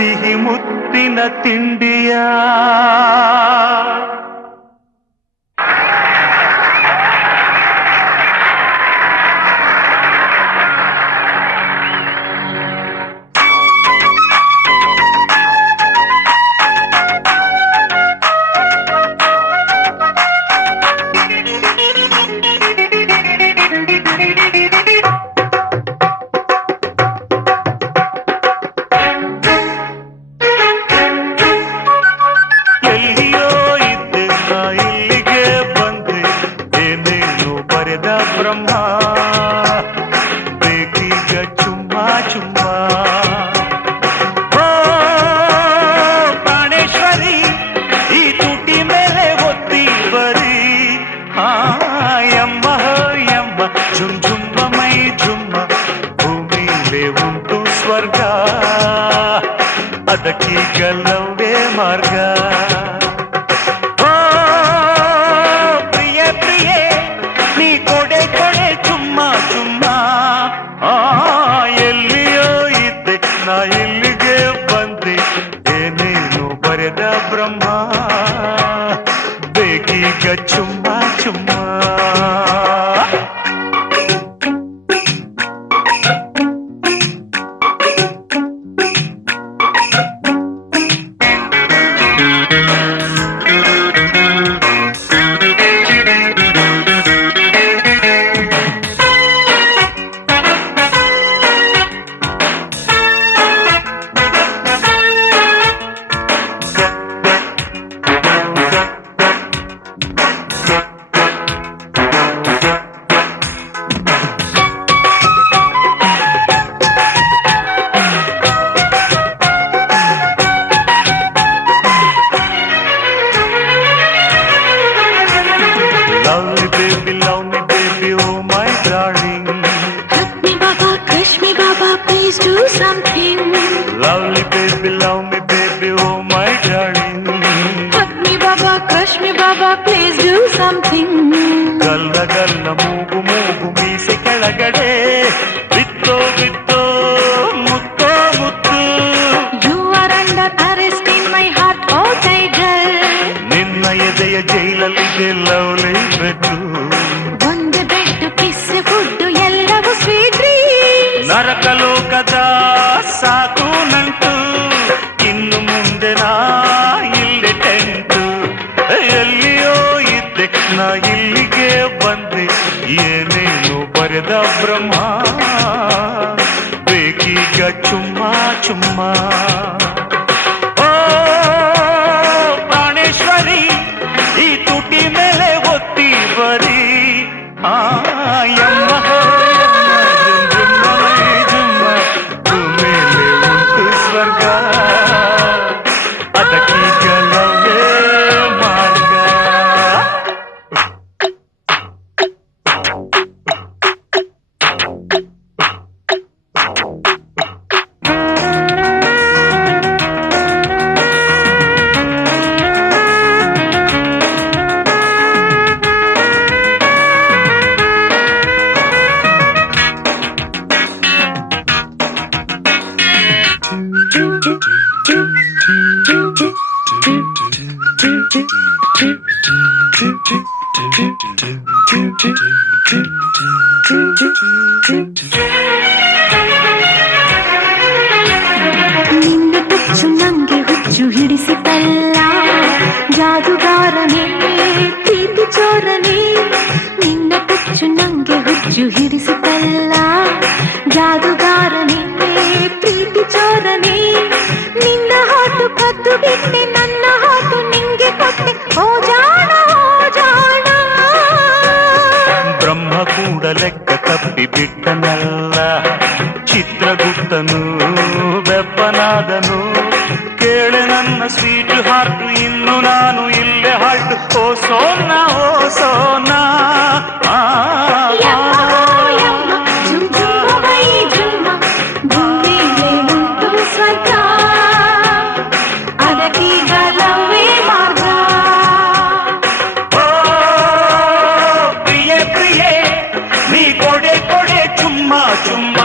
ಸಿಹಿ ಮುತ್ತಿನ ತಿಂಡಿಯ ಬ್ರಹ್ಮ ಬೇಕೀಗ ಚುಮ್ಮ ಚುಮ್ಮ ಪ್ರಾಣೇಶ್ವರಿ ಈ ತುಟಿ ಮೇಲೆ ಒತ್ತಿ ಬರಿ ಯಮ್ಮ ಯಮ್ಮ ಝುಮ್ ಝುಮ್ಮ ಮೈ ಝುಮ್ಮ ಭೂಮಿಲೇ ಉಂಟು ಸ್ವರ್ಗ ಅದಕ್ಕೀಗಲ್ಲವೇ ಮಾರ್ಗ ಇಲ್ಲಿಗೆ ಬಂದೆ ಏನೇನು ಬರೆದ ಬ್ರಹ್ಮ ಬೇಕೀಗ ಚುಮ್ಮ ಚುಮ್ಮ Do something. Lovely baby, love me baby, oh my darling. Hug me baba, crush me baba, please do something. ಗಲ್ಲ ಗಲ್ಲ ಮೂಗು ಮೂಗು ಮೀಸೆ ಕೆಳಗಡೆ ಬಿತ್ತೋ ಬಿತ್ತೋ ಮುತ್ತೋ ಮುತ್ತು. You are under arrest in my heart, oh tiger. ನಿನ್ನ ಎದೆಯ ಜೈಲಲ್ಲಿದೆ ಲವ್ಲಿ ಬೆಟ್ಟು. ಒಂದು ಬೆಡ್ ಕಿಸ್ ಫುಡ್ ಎಲ್ಲವೂ ಸ್ವೀಟ್ ಡ್ರೀಮ್ಸ್. ನರಕಲೋಕದ ಸಾಕು ನಂಟು ಇನ್ನು ಮುಂದೆ ನಾ ಇಲ್ಲಿ ಟೆಂಟು. ಎಲ್ಲಿಯೋ ಇದ್ದೆ ನಾ ಇಲ್ಲಿಗೆ ಬಂದೆ ಏನೇನು ಬರೆದ ಬ್ರಹ್ಮ ಬೇಕೀಗ ಚುಮ್ಮ ಚುಮ್ಮ ಪ್ರಾಣೇಶ್ವರಿ ಈ ತುಟಿ ಮೇಲೆ ಒತ್ತಿ ಬರಿ ಯಮ್ಮ ಸ್ವರ್ಗ ಅದಕ್ಕೀಗಲವೇ ಮಾರ್ಗ. ನಿನ್ನ ತುಚ್ಚು ನಂಗೆ ಹುಚ್ಚು ಹಿಡಿಸಿತಲ್ಲ ಜಾದುಗಾರನೇ ಪ್ರೀತಿ ಚೋರನೇ. ನಿನ್ನ ತುಚ್ಚು ನಂಗೆ ಹುಚ್ಚು ಹಿಡಿಸಿತಲ್ಲ ಜಾದುಗಾರನೇ ಪ್ರೀತಿ ಚೋರನೇ. ನಿನ್ನ ಹಾಟು ಕದ್ದು ಬಿಟ್ಟೆ ನನ್ನ ಹಾಟು ನಿಂಗೆ ಕೊಟ್ಟೆ ಓ ಜಾಣ ಓ ಜಾಣ. ಬ್ರಹ್ಮ ಕೂಡ ಲೆಕ್ಕ ತಪ್ಪಿ ಬಿಟ್ಟನಲ್ಲ ಚಿತ್ರಗುಪ್ತನು ಬೆಪ್ಪನಾದನು. ಕೇಳೆ ನನ್ನ ಸ್ವೀಟ್ ಹಾರ್ಟು ಇನ್ನು ನಾನು ಇಲ್ಲೇ ಹಾಲ್ಟು ಓ ಸೋನ ಓ ಸೋನ. ಚುಮ್ಮ ಚುಮ್ಮ